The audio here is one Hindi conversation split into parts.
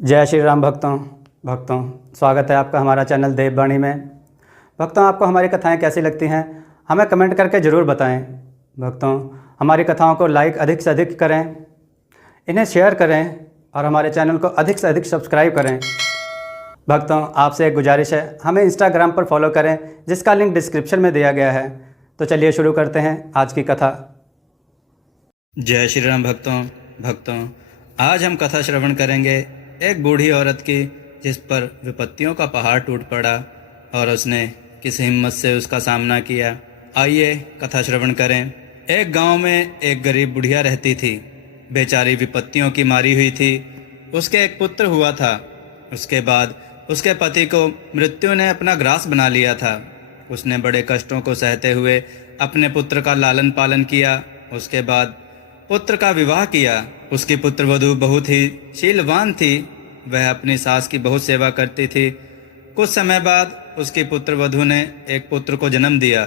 जय श्री राम भक्तों स्वागत है आपका हमारा चैनल देववाणी में। भक्तों, आपको हमारी कथाएं कैसी लगती हैं हमें कमेंट करके ज़रूर बताएं। भक्तों, हमारी कथाओं को लाइक अधिक से अधिक करें, इन्हें शेयर करें और हमारे चैनल को अधिक से अधिक सब्सक्राइब करें। भक्तों, आपसे एक गुजारिश है, हमें इंस्टाग्राम पर फॉलो करें जिसका लिंक डिस्क्रिप्शन में दिया गया है। तो चलिए शुरू करते हैं आज की कथा। जय श्री राम भक्तों, आज हम कथा श्रवण करेंगे एक बूढ़ी औरत की, जिस पर विपत्तियों का पहाड़ टूट पड़ा और उसने किस हिम्मत से उसका सामना किया। आइए कथा श्रवण करें। एक गांव में एक गरीब बुढ़िया रहती थी। बेचारी विपत्तियों की मारी हुई थी। उसके एक पुत्र हुआ था। उसके बाद उसके पति को मृत्यु ने अपना ग्रास बना लिया था। उसने बड़े कष्टों को सहते हुए अपने पुत्र का लालन पालन किया। उसके बाद पुत्र का विवाह किया। उसकी पुत्रवधू बहुत ही शीलवान थी। वह अपनी सास की बहुत सेवा करती थी। कुछ समय बाद उसकी पुत्रवधू ने एक पुत्र को जन्म दिया।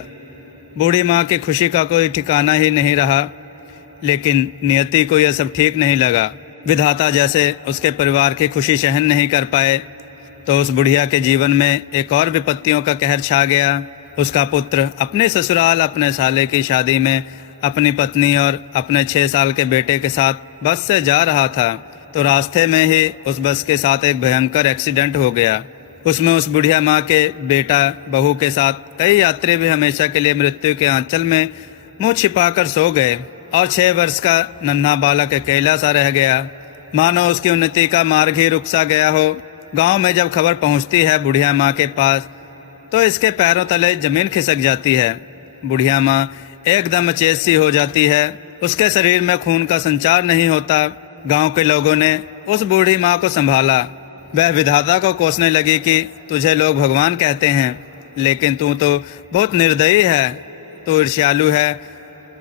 बूढ़ी माँ की खुशी का कोई ठिकाना ही नहीं रहा, लेकिन नियति को यह सब ठीक नहीं लगा। विधाता जैसे उसके परिवार की खुशी सहन नहीं कर पाए, तो उस बुढ़िया के जीवन में एक और विपत्तियों का कहर छा गया। उसका पुत्र अपने ससुराल अपने साले की शादी में अपनी पत्नी और अपने 6 साल के बेटे के साथ बस से जा रहा था, तो रास्ते में ही उस बस के साथ एक भयंकर एक्सीडेंट हो गया। उसमें उस बुढ़िया माँ के बेटा बहू के साथ कई यात्री भी हमेशा के लिए मृत्यु के आंचल में मुंह छिपाकर सो गए और 6 वर्ष का नन्हा बालक अकेला सा रह गया, मानो उसकी उन्नति का मार्ग ही रुक सा गया हो। गांव में जब खबर पहुंचती है बुढ़िया माँ के पास, तो इसके पैरों तले जमीन खिसक जाती है। बुढ़िया माँ एकदम अचेत सी हो जाती है। उसके शरीर में खून का संचार नहीं होता। गांव के लोगों ने उस बूढ़ी माँ को संभाला। वह विधाता को कोसने लगी कि तुझे लोग भगवान कहते हैं, लेकिन तू तो बहुत निर्दयी है, तू ईर्ष्यालु है,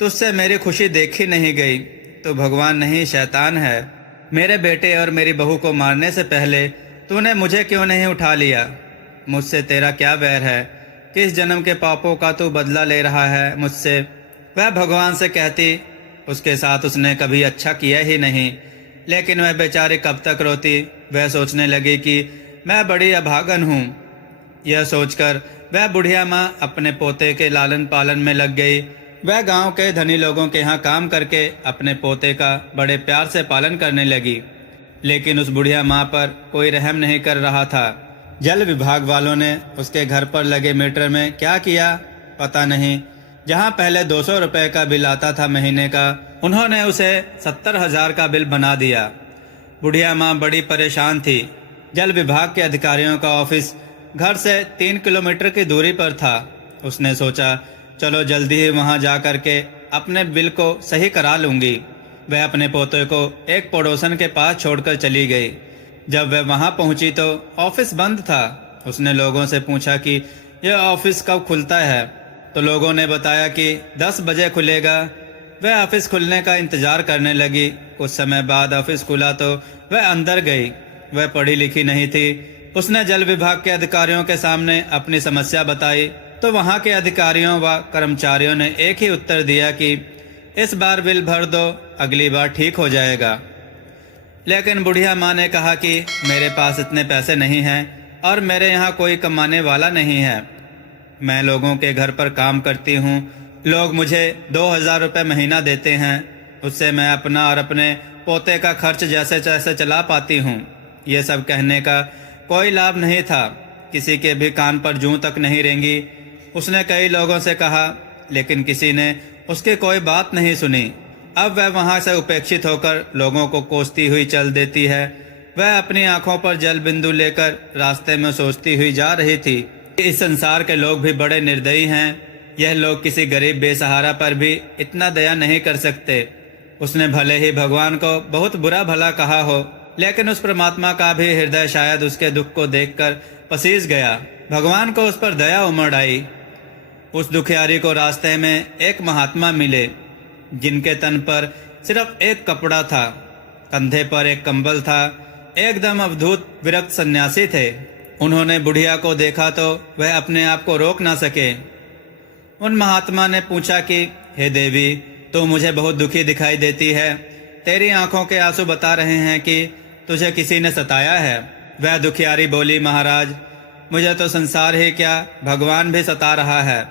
तुझसे मेरी खुशी देखी नहीं गई, तू भगवान नहीं शैतान है। मेरे बेटे और मेरी बहू को मारने से पहले तूने मुझे क्यों नहीं उठा लिया? मुझसे तेरा क्या बैर है? किस जन्म के पापों का तू बदला ले रहा है मुझसे? वह भगवान से कहती, उसके साथ उसने कभी अच्छा किया ही नहीं, लेकिन वह बेचारी कब तक रोती। वह सोचने लगी कि मैं बड़ी अभागन हूँ। यह सोचकर वह बुढ़िया माँ अपने पोते के लालन पालन में लग गई। वह गांव के धनी लोगों के यहाँ काम करके अपने पोते का बड़े प्यार से पालन करने लगी, लेकिन उस बुढ़िया माँ पर कोई रहम नहीं कर रहा था। जल विभाग वालों ने उसके घर पर लगे मीटर में क्या किया पता नहीं। जहाँ पहले 200 रुपए का बिल आता था महीने का, उन्होंने उसे 70,000 का बिल बना दिया। बुढ़िया माँ बड़ी परेशान थी। जल विभाग के अधिकारियों का ऑफिस घर से 3 किलोमीटर की दूरी पर था। उसने सोचा, चलो जल्दी ही वहाँ जा करके अपने बिल को सही करा लूँगी। वह अपने पोते को एक पड़ोसन के पास छोड़कर चली गई। जब वह वहाँ पहुँची तो ऑफिस बंद था। उसने लोगों से पूछा कि यह ऑफिस कब खुलता है, तो लोगों ने बताया कि 10 बजे खुलेगा। वह ऑफिस खुलने का इंतजार करने लगी। कुछ समय बाद ऑफिस खुला तो वह अंदर गई। वह पढ़ी लिखी नहीं थी। उसने जल विभाग के अधिकारियों के सामने अपनी समस्या बताई, तो वहाँ के अधिकारियों व कर्मचारियों ने एक ही उत्तर दिया कि इस बार बिल भर दो, अगली बार ठीक हो जाएगा। लेकिन बुढ़िया माँ ने कहा कि मेरे पास इतने पैसे नहीं हैं और मेरे यहाँ कोई कमाने वाला नहीं है। मैं लोगों के घर पर काम करती हूँ। लोग मुझे 2,000 रुपये महीना देते हैं। उससे मैं अपना और अपने पोते का खर्च जैसे तैसे चला पाती हूँ। ये सब कहने का कोई लाभ नहीं था। किसी के भी कान पर जूं तक नहीं रेंगी। उसने कई लोगों से कहा, लेकिन किसी ने उसकी कोई बात नहीं सुनी। अब वह वहाँ से उपेक्षित होकर लोगों को कोसती हुई चल देती है। वह अपनी आंखों पर जल बिंदु लेकर रास्ते में सोचती हुई जा रही थी, इस संसार के लोग भी बड़े निर्दयी हैं। यह लोग किसी गरीब बेसहारा पर भी इतना दया नहीं कर सकते। उसने भले ही भगवान को बहुत बुरा भला कहा हो, लेकिन उस परमात्मा का भी हृदय शायद उसके दुख को देखकर पसीज गया। भगवान को उस पर दया उमड़ आई। उस दुखियारी को रास्ते में एक महात्मा मिले, जिनके तन पर सिर्फ एक कपड़ा था, कंधे पर एक कंबल था। एकदम अवधूत विरक्त सन्यासी थे। उन्होंने बुढ़िया को देखा तो वह अपने आप को रोक ना सके। उन महात्मा ने पूछा कि हे देवी, तो मुझे बहुत दुखी दिखाई देती है। तेरी आंखों के आंसू बता रहे हैं कि तुझे किसी ने सताया है? वह दुखियारी बोली, महाराज, मुझे तो संसार ही क्या, भगवान भी सता रहा है।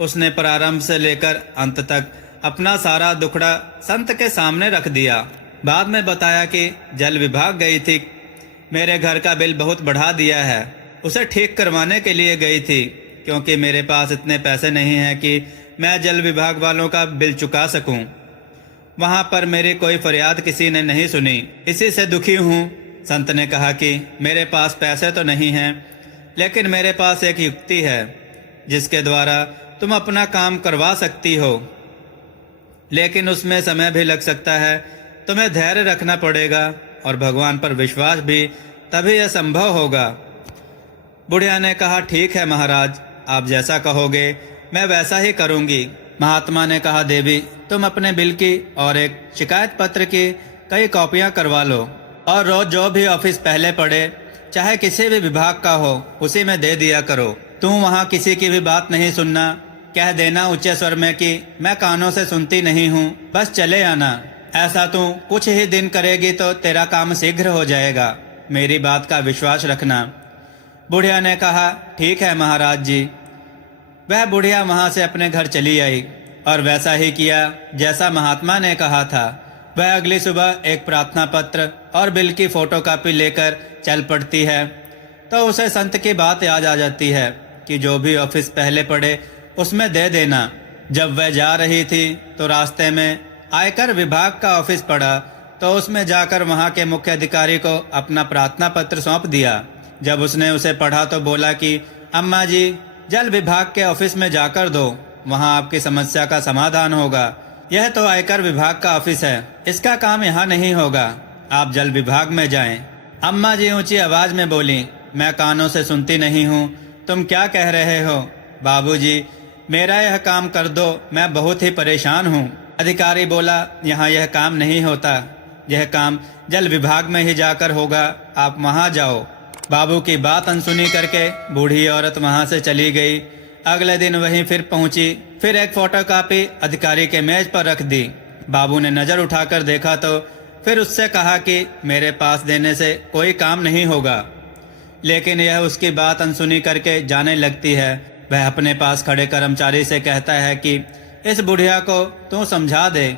उसने प्रारंभ से लेकर अंत तक अपना सारा दुखड़ा संत के सामने रख दिया। बाद में बताया कि जल विभाग गई थी, मेरे घर का बिल बहुत बढ़ा दिया है। उसे ठीक करवाने के लिए गई थी, क्योंकि मेरे पास इतने पैसे नहीं हैं कि मैं जल विभाग वालों का बिल चुका सकूं। वहां पर मेरी कोई फरियाद किसी ने नहीं सुनी, इसी से दुखी हूं। संत ने कहा कि मेरे पास पैसे तो नहीं हैं, लेकिन मेरे पास एक युक्ति है जिसके द्वारा तुम अपना काम करवा सकती हो, लेकिन उसमें समय भी लग सकता है। तुम्हें धैर्य रखना पड़ेगा और भगवान पर विश्वास भी, तभी यह संभव होगा। बुढ़िया ने कहा, ठीक है महाराज, आप जैसा कहोगे मैं वैसा ही करूंगी। महात्मा ने कहा, देवी, तुम अपने बिल की और एक शिकायत पत्र की कई कॉपियां करवा लो और रोज जो भी ऑफिस पहले पड़े, चाहे किसी भी विभाग का हो, उसी में दे दिया करो। तुम वहां किसी की भी बात नहीं सुनना, कह देना ऊंचे स्वर में कि मैं कानों से सुनती नहीं हूँ, बस चले आना। ऐसा तू कुछ ही दिन करेगी तो तेरा काम शीघ्र हो जाएगा, मेरी बात का विश्वास रखना। बुढ़िया ने कहा, ठीक है महाराज जी। वह बुढ़िया वहां से अपने घर चली आई और वैसा ही किया जैसा महात्मा ने कहा था। वह अगली सुबह एक प्रार्थना पत्र और बिल की फोटोकॉपी लेकर चल पड़ती है, तो उसे संत की बात याद आ जाती है कि जो भी ऑफिस पहले पड़े उसमें दे देना। जब वह जा रही थी तो रास्ते में आयकर विभाग का ऑफिस पड़ा, तो उसमें जाकर वहां के मुख्य अधिकारी को अपना प्रार्थना पत्र सौंप दिया। जब उसने उसे पढ़ा तो बोला कि अम्मा जी, जल विभाग के ऑफिस में जाकर दो, वहां आपकी समस्या का समाधान होगा। यह तो आयकर विभाग का ऑफिस है, इसका काम यहाँ नहीं होगा, आप जल विभाग में जाएं। अम्मा जी ऊंची आवाज में बोली, मैं कानों से सुनती नहीं हूँ, तुम क्या कह रहे हो? बाबूजी, मेरा यह काम कर दो, मैं बहुत ही परेशान हूँ। अधिकारी बोला, यहाँ यह काम नहीं होता, यह काम जल विभाग में ही जाकर होगा, आप वहाँ जाओ। बाबू की बात अनसुनी करके बूढ़ी औरत वहां से चली गई। अगले दिन वहीं फिर पहुंची, फिर एक फोटोकॉपी अधिकारी के मेज पर रख दी। बाबू ने नजर उठाकर देखा तो फिर उससे कहा कि मेरे पास देने से कोई काम नहीं होगा, लेकिन यह उसकी बात अनसुनी करके जाने लगती है। वह अपने पास खड़े कर्मचारी से कहता है कि इस बुढ़िया को तू समझा दे।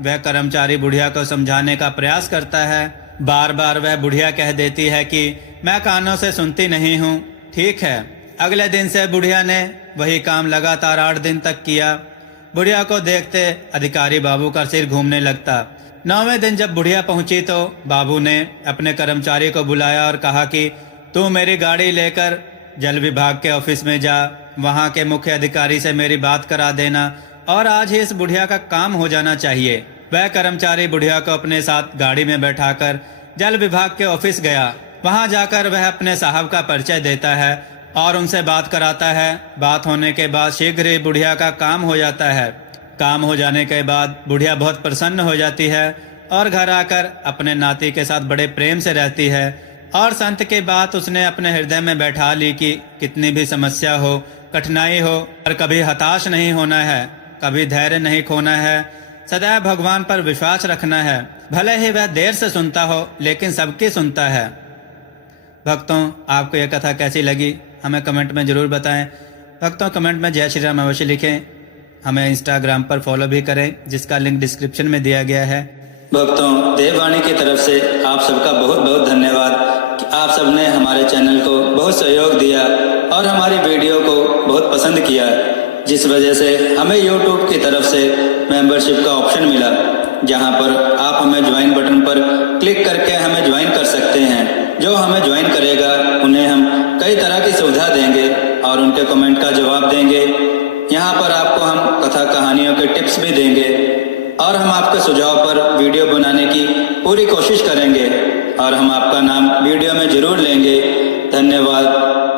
वह कर्मचारी बुढ़िया को समझाने का प्रयास करता है। बार बार वह बुढ़िया कह देती है कि मैं कानों से सुनती नहीं हूँ। ठीक है। अगले दिन से बुढ़िया ने वही काम लगातार 8 दिन तक किया। बुढ़िया को देखते अधिकारी बाबू का सिर घूमने लगता। 9वें दिन जब बुढ़िया पहुंची तो बाबू ने अपने कर्मचारी को बुलाया और कहा कि तू मेरी गाड़ी लेकर जल विभाग के ऑफिस में जा, वहां के मुख्य अधिकारी से मेरी बात करा देना और आज ही इस बुढ़िया का काम हो जाना चाहिए। वह कर्मचारी बुढ़िया को अपने साथ गाड़ी में बैठाकर जल विभाग के ऑफिस गया। वहां जाकर वह अपने साहब का परिचय देता है और उनसे बात कराता है। बात होने के बाद शीघ्र ही बुढ़िया का काम हो जाता है। काम हो जाने के बाद बुढ़िया बहुत प्रसन्न हो जाती है और घर आकर अपने नाती के साथ बड़े प्रेम से रहती है। और संत की बात उसने अपने हृदय में बैठा ली कि कितनी भी समस्या हो, कठिनाई हो, पर कभी हताश नहीं होना है, कभी धैर्य नहीं खोना है, सदैव भगवान पर विश्वास रखना है। भले ही वह देर से सुनता हो, लेकिन सबकी सुनता है। भक्तों, आपको यह कथा कैसी लगी हमें कमेंट में ज़रूर बताएं। भक्तों, कमेंट में जय श्री राम अवश्य लिखें। हमें इंस्टाग्राम पर फॉलो भी करें, जिसका लिंक डिस्क्रिप्शन में दिया गया है। भक्तों, देववाणी की तरफ से आप सबका बहुत बहुत धन्यवाद कि आप सबने हमारे चैनल को बहुत सहयोग दिया और हमारी वीडियो को बहुत पसंद किया, जिस वजह से हमें YouTube की तरफ से मेंबरशिप का ऑप्शन मिला, जहां पर आप हमें ज्वाइन बटन पर क्लिक करके हमें ज्वाइन कर सकते हैं। जो हमें ज्वाइन करेगा उन्हें हम कई तरह की सुविधा देंगे और उनके कमेंट का जवाब देंगे। यहाँ पर आपको हम कथा कहानियों के टिप्स भी देंगे और हम आपके सुझाव पर वीडियो बनाने की पूरी कोशिश करेंगे और हम आपका नाम वीडियो में जरूर लेंगे। धन्यवाद।